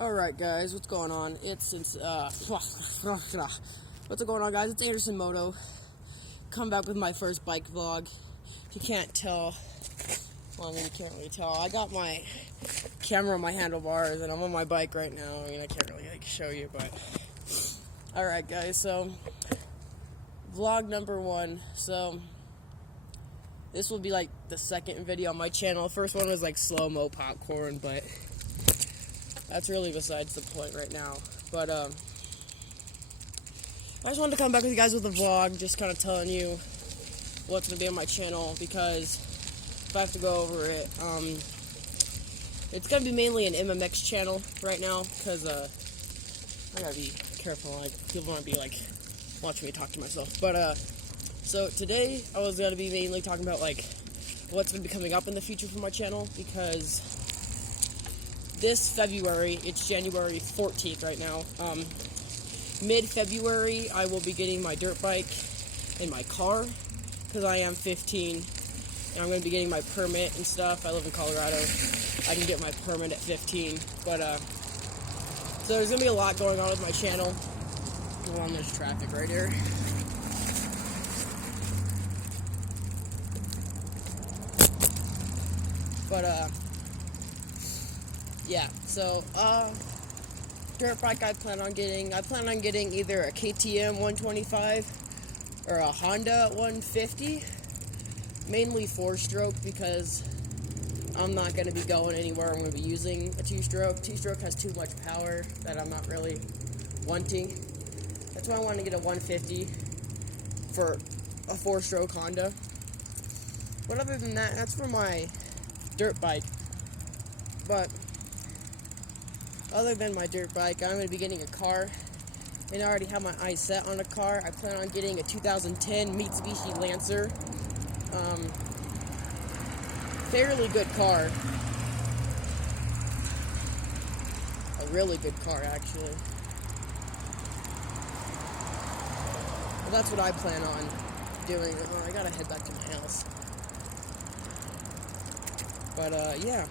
Alright guys, what's going on? What's going on guys? It's Anderson Moto. Come back with my first bike vlog. If you can't tell, well I mean you can't really tell. I got my camera on my handlebars and I'm on my bike right now. I mean I can't really show you, but alright guys, so vlog number 1. So this will be like the second video on my channel. The first one was like slow-mo popcorn, but that's really besides the point right now. But I just wanted to come back with you guys with a vlog, just kind of telling you what's going to be on my channel, because if I have to go over it, it's going to be mainly an MMX channel right now, because I got to be careful, like people might be like watching me talk to myself. But so today I was going to be mainly talking about like what's going to be coming up in the future for my channel, because this February, it's January 14th right now, mid-February, I will be getting my dirt bike and my car, because I am 15, and I'm going to be getting my permit and stuff. I live in Colorado. I can get my permit at 15, but, so there's going to be a lot going on with my channel. Hold on, there's traffic right here. But, yeah, so, dirt bike I plan on getting either a KTM 125 or a Honda 150, mainly 4-stroke, because I'm not going to be going anywhere. I'm going to be using a 2-stroke. 2-stroke has too much power that I'm not really wanting. That's why I want to get a 150 for a 4-stroke Honda. But other than that, that's for my dirt bike. But other than my dirt bike, I'm going to be getting a car, and I already have my eyes set on a car. I plan on getting a 2010 Mitsubishi Lancer. Fairly good car. A really good car, actually. Well, that's what I plan on doing. Oh, I gotta head back to my house. But, yeah.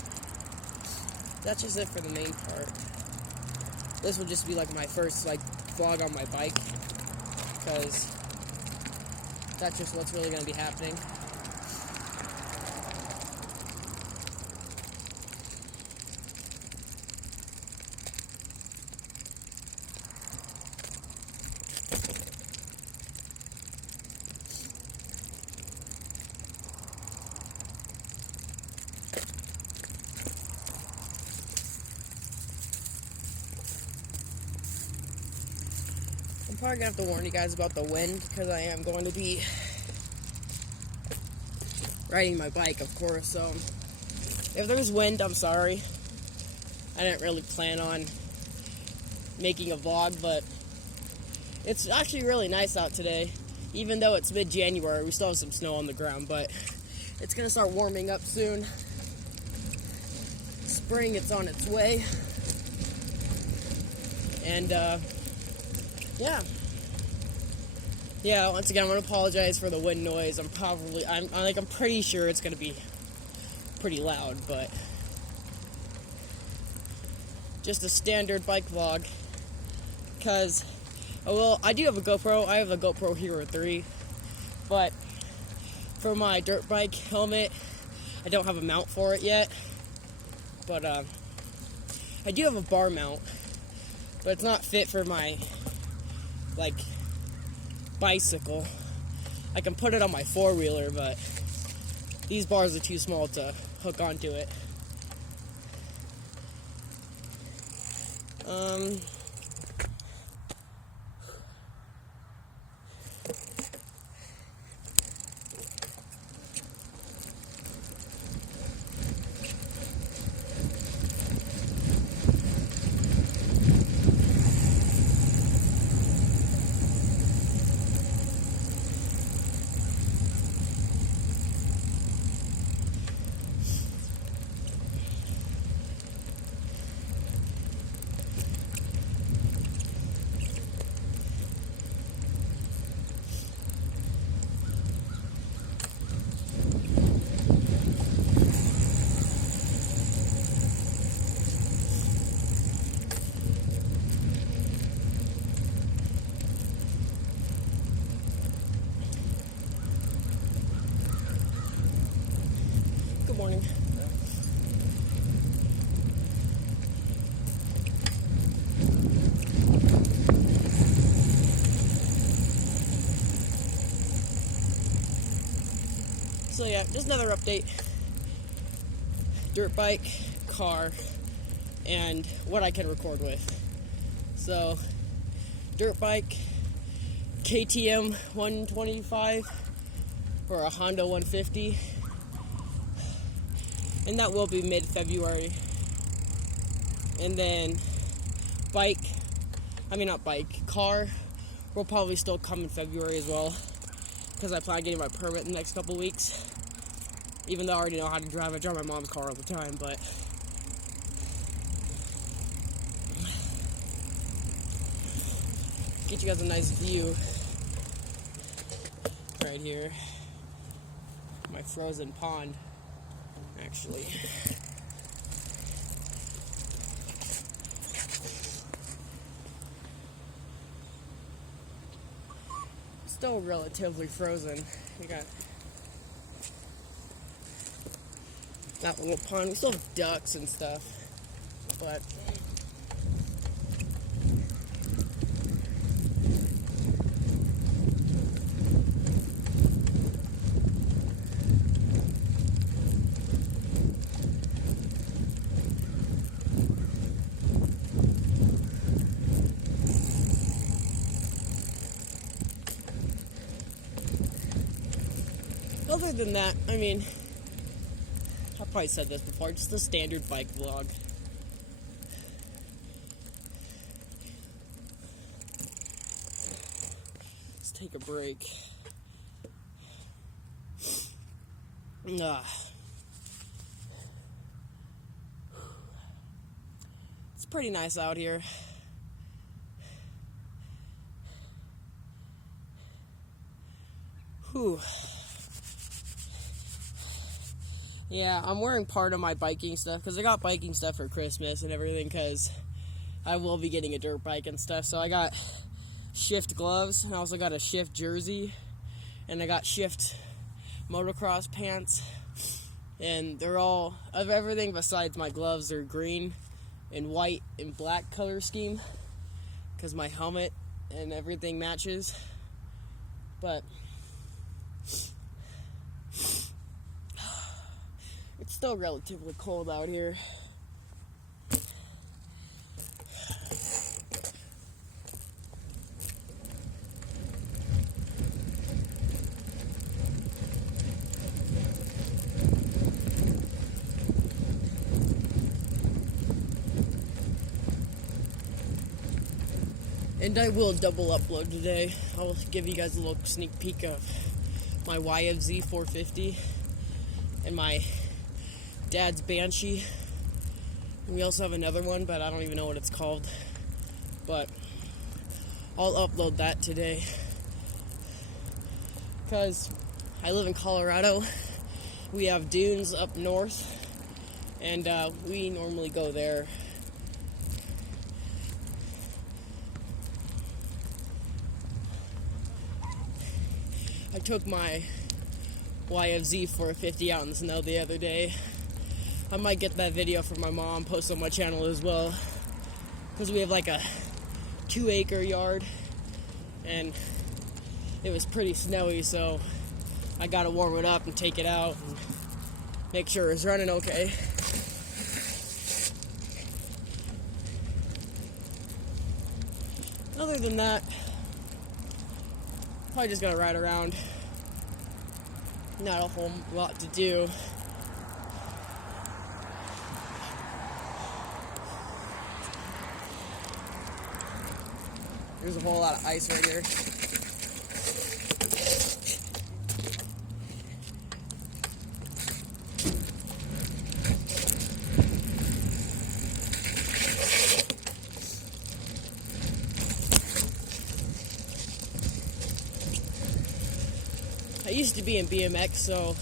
That's just it for the main part. This will just be like my first vlog on my bike, because that's just what's really going to be happening. I'm probably going to have to warn you guys about the wind, because I am going to be riding my bike, of course, so if there's wind, I'm sorry. I didn't really plan on making a vlog, but it's actually really nice out today. Even though it's mid-January, we still have some snow on the ground, but it's going to start warming up soon. Spring, it's on its way. And, yeah, once again, I'm going to apologize for the wind noise. I'm pretty sure it's going to be pretty loud, but just a standard bike vlog, because, well, I do have a GoPro. I have a GoPro Hero 3, but for my dirt bike helmet, I don't have a mount for it yet, but, I do have a bar mount, but it's not fit for my bicycle. I can put it on my 4-wheeler, but these bars are too small to hook onto it. So yeah, just another update. Dirt bike, car, and what I can record with. So, dirt bike, KTM 125 or a Honda 150, and that will be mid-February. And then car will probably still come in February as well, because I plan on getting my permit in the next couple weeks. Even though I already know how to drive, I drive my mom's car all the time, but get you guys a nice view right here. My frozen pond, actually. Still relatively frozen. We got that little pond. We still have ducks and stuff, but other than that, I mean, I've probably said this before, just a standard bike vlog. Let's take a break. It's pretty nice out here. Whew. Yeah, I'm wearing part of my biking stuff because I got biking stuff for Christmas and everything, because I will be getting a dirt bike and stuff. So I got Shift gloves, and I also got a Shift jersey, and I got Shift motocross pants, and they're all, of everything besides my gloves, are green and white and black color scheme, because my helmet and everything matches. But it's still relatively cold out here. And I will double upload today. I'll give you guys a little sneak peek of my YFZ 450 and my dad's Banshee. And we also have another one, but I don't even know what it's called. But I'll upload that today, because I live in Colorado. We have dunes up north, and we normally go there. I took my YFZ 450 out in the snow the other day. I might get that video from my mom, post on my channel as well, because we have like a 2-acre yard, and it was pretty snowy, so I gotta warm it up and take it out and make sure it's running okay. Other than that, probably just gonna ride around. Not a whole lot to do. There's a whole lot of ice right here. I used to be in BMX, so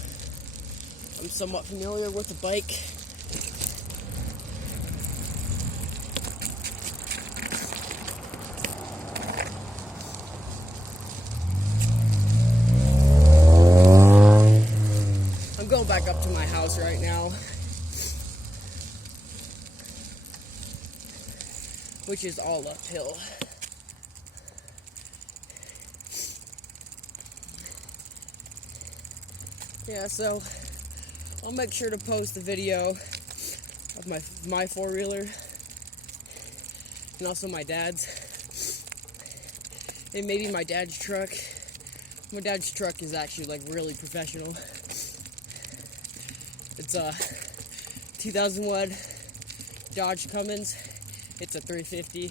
I'm somewhat familiar with the bike. I'm going back up to my house right now, which is all uphill. Yeah, so I'll make sure to post the video of my four-wheeler and also my dad's, and maybe my dad's truck. My dad's truck is actually like really professional. It's a 2001 Dodge Cummins. It's a 350.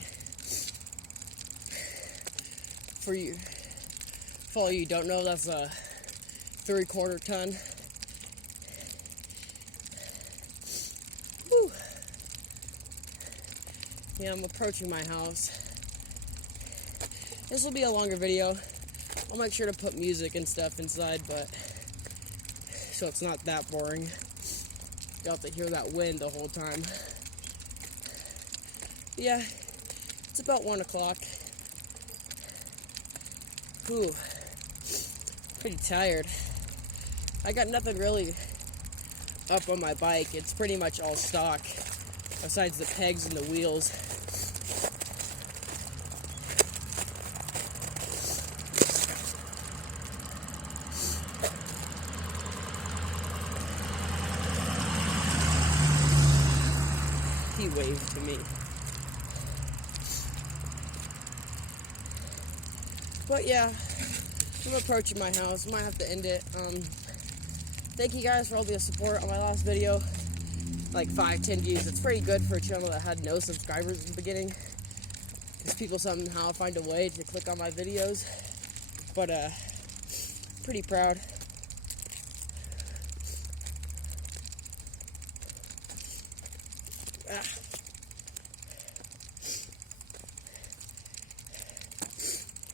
For all you who don't know, that's a 3/4 ton. Whew. Yeah, I'm approaching my house. This will be a longer video. I'll make sure to put music and stuff inside, but so it's not that boring. You'll have to hear that wind the whole time. Yeah, it's about 1 o'clock. Ooh, pretty tired. I got nothing really up on my bike. It's pretty much all stock, besides the pegs and the wheels. He waved to me. But yeah, I'm approaching my house. Might have to end it. Thank you guys for all the support on my last video. Like 5-10 views. It's pretty good for a channel that had no subscribers at the beginning, because people somehow find a way to click on my videos. But pretty proud.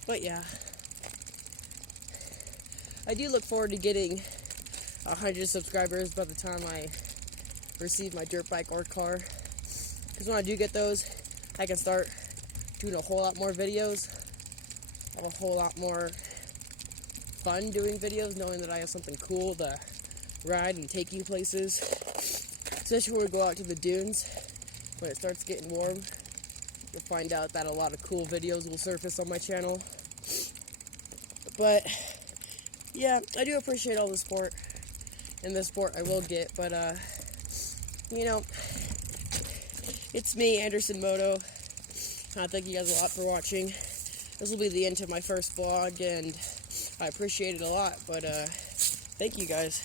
But yeah, I do look forward to getting 100 subscribers by the time I receive my dirt bike or car. Because when I do get those, I can start doing a whole lot more videos. Have a whole lot more fun doing videos, knowing that I have something cool to ride and take you places. Especially when we go out to the dunes, when it starts getting warm. You'll find out that a lot of cool videos will surface on my channel. But yeah, I do appreciate all the support, and the support I will get. But you know, it's me, Anderson Moto. Thank you guys a lot for watching. This will be the end to my first vlog, and I appreciate it a lot. But thank you guys.